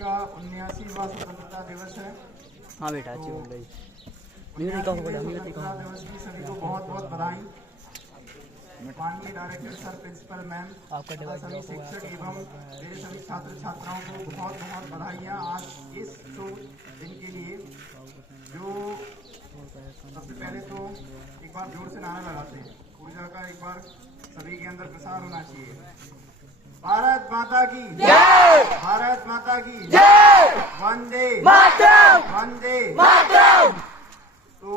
का 79वां स्वतंत्रता दिवस है। हाँ बेटा अच्छी बोल रही। स्वतंत्रता दिवस की सभी को बहुत बहुत बधाई। माननीय डायरेक्टर सर, प्रिंसिपल मैम, सभी शिक्षक एवं मेरे सभी छात्र छात्राओं को बहुत बहुत बधाइयाँ आज इस शुभ दिन के लिए। जो सबसे पहले तो एक बार जोर से नारा लगाते हैं, ऊर्जा का एक बार सभी के अंदर प्रसार होना चाहिए। भारत माता की जय, भारत माता की जय, वंदे मातरम, वंदे मातरम। तो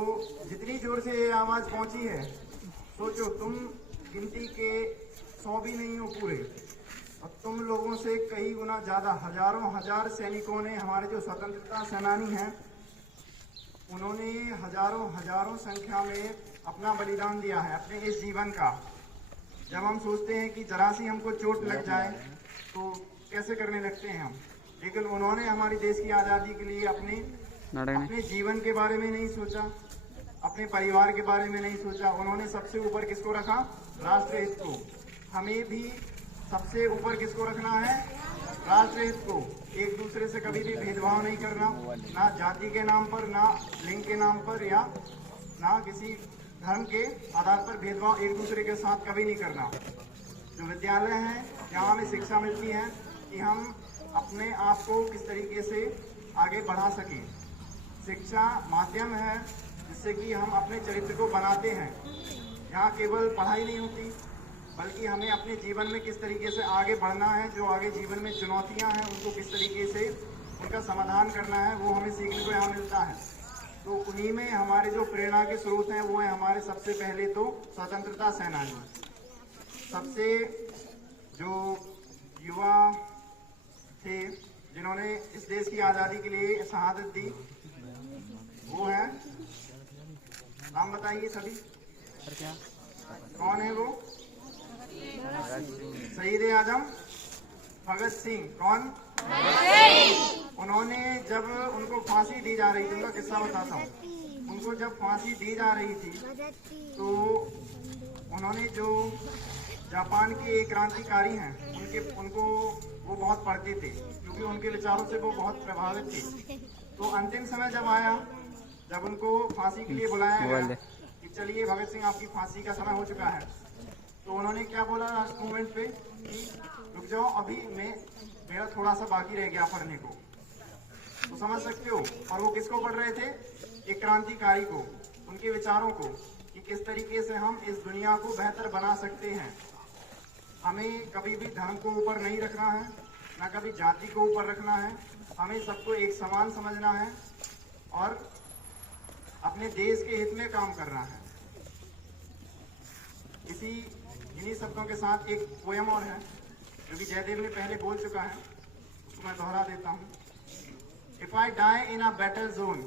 जितनी जोर से ये आवाज पहुंची है, सोचो तुम गिनती के 100 भी नहीं हो पूरे, और तुम लोगों से कई गुना ज्यादा हजारों हजार सैनिकों ने, हमारे जो स्वतंत्रता सेनानी हैं, उन्होंने हजारों संख्या में अपना बलिदान दिया है अपने इस जीवन का। जब हम सोचते हैं कि जरा सी हमको चोट लग जाए तो कैसे करने लगते हैं हम, लेकिन उन्होंने हमारी देश की आज़ादी के लिए अपने जीवन के बारे में नहीं सोचा, अपने परिवार के बारे में नहीं सोचा। उन्होंने सबसे ऊपर किसको रखा? राष्ट्र हित को। हमें भी सबसे ऊपर किसको रखना है? राष्ट्र हित को। एक दूसरे से कभी भी भेदभाव नहीं करना, ना जाति के नाम पर, ना लिंग के नाम पर, या ना किसी धर्म के आधार पर भेदभाव एक दूसरे के साथ कभी नहीं करना। जो विद्यालय है, यहाँ हमें शिक्षा मिलती है कि हम अपने आप को किस तरीके से आगे बढ़ा सकें। शिक्षा माध्यम है जिससे कि हम अपने चरित्र को बनाते हैं। यहाँ केवल पढ़ाई नहीं होती, बल्कि हमें अपने जीवन में किस तरीके से आगे बढ़ना है, जो आगे जीवन में चुनौतियाँ हैं उनको किस तरीके से उनका समाधान करना है, वो हमें सीखने को यहाँ मिलता है। तो उन्हीं में हमारे जो प्रेरणा के स्रोत हैं वो है हमारे सबसे पहले तो स्वतंत्रता सेनानी। सबसे जो युवा थे जिन्होंने इस देश की आज़ादी के लिए शहादत दी, वो है, नाम बताइए सभी, कौन है वो? शहीद आजम भगत सिंह। कौन? उन्होंने जब उनको फांसी दी जा रही थी, उनका किस्सा बताता हूँ। उनको जब फांसी दी जा रही थी तो उन्होंने, जो जापान के एक क्रांतिकारी हैं, उनको वो बहुत पढ़ते थे क्योंकि उनके विचारों से वो बहुत प्रभावित थे। तो अंतिम समय जब आया, जब उनको फांसी के लिए बुलाया गया कि चलिए भगत सिंह आपकी फांसी का समय हो चुका है, तो उन्होंने क्या बोला लास्ट मोमेंट पे कि रुक जाओ, अभी मेरा थोड़ा सा बाकी रह गया पढ़ने को। तो समझ सकते हो। और वो किसको पढ़ रहे थे? एक क्रांतिकारी को, उनके विचारों को, कि किस तरीके से हम इस दुनिया को बेहतर बना सकते हैं। हमें कभी भी धर्म को ऊपर नहीं रखना है, ना कभी जाति को ऊपर रखना है। हमें सबको एक समान समझना है और अपने देश के हित में काम करना है। इन्हीं शब्दों के साथ एक पोयम और है जो कि जयदेव ने पहले बोल चुका है, उसको मैं दोहरा देता हूँ। If I die in a battle zone,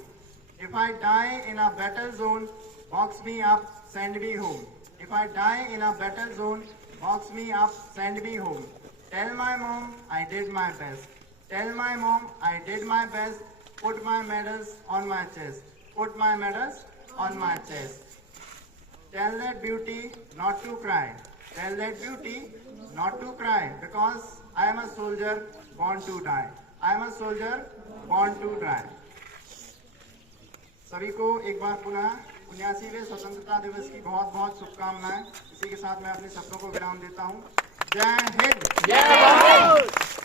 if I die in a battle zone, box me up, send me home. If I die in a battle zone, box me up, send me home. Tell my mom I did my best. Tell my mom I did my best. Put my medals on my chest. Put my medals on my chest. Tell that beauty not to cry. Tell that beauty not to cry, because I am a soldier born to die. I am a soldier born to die. सभी को एक बार पुनः 79वें स्वतंत्रता दिवस की बहुत बहुत शुभकामनाएं। इसी के साथ मैं अपने शब्दों को विराम देता हूं। जय हिंद, जय भारत।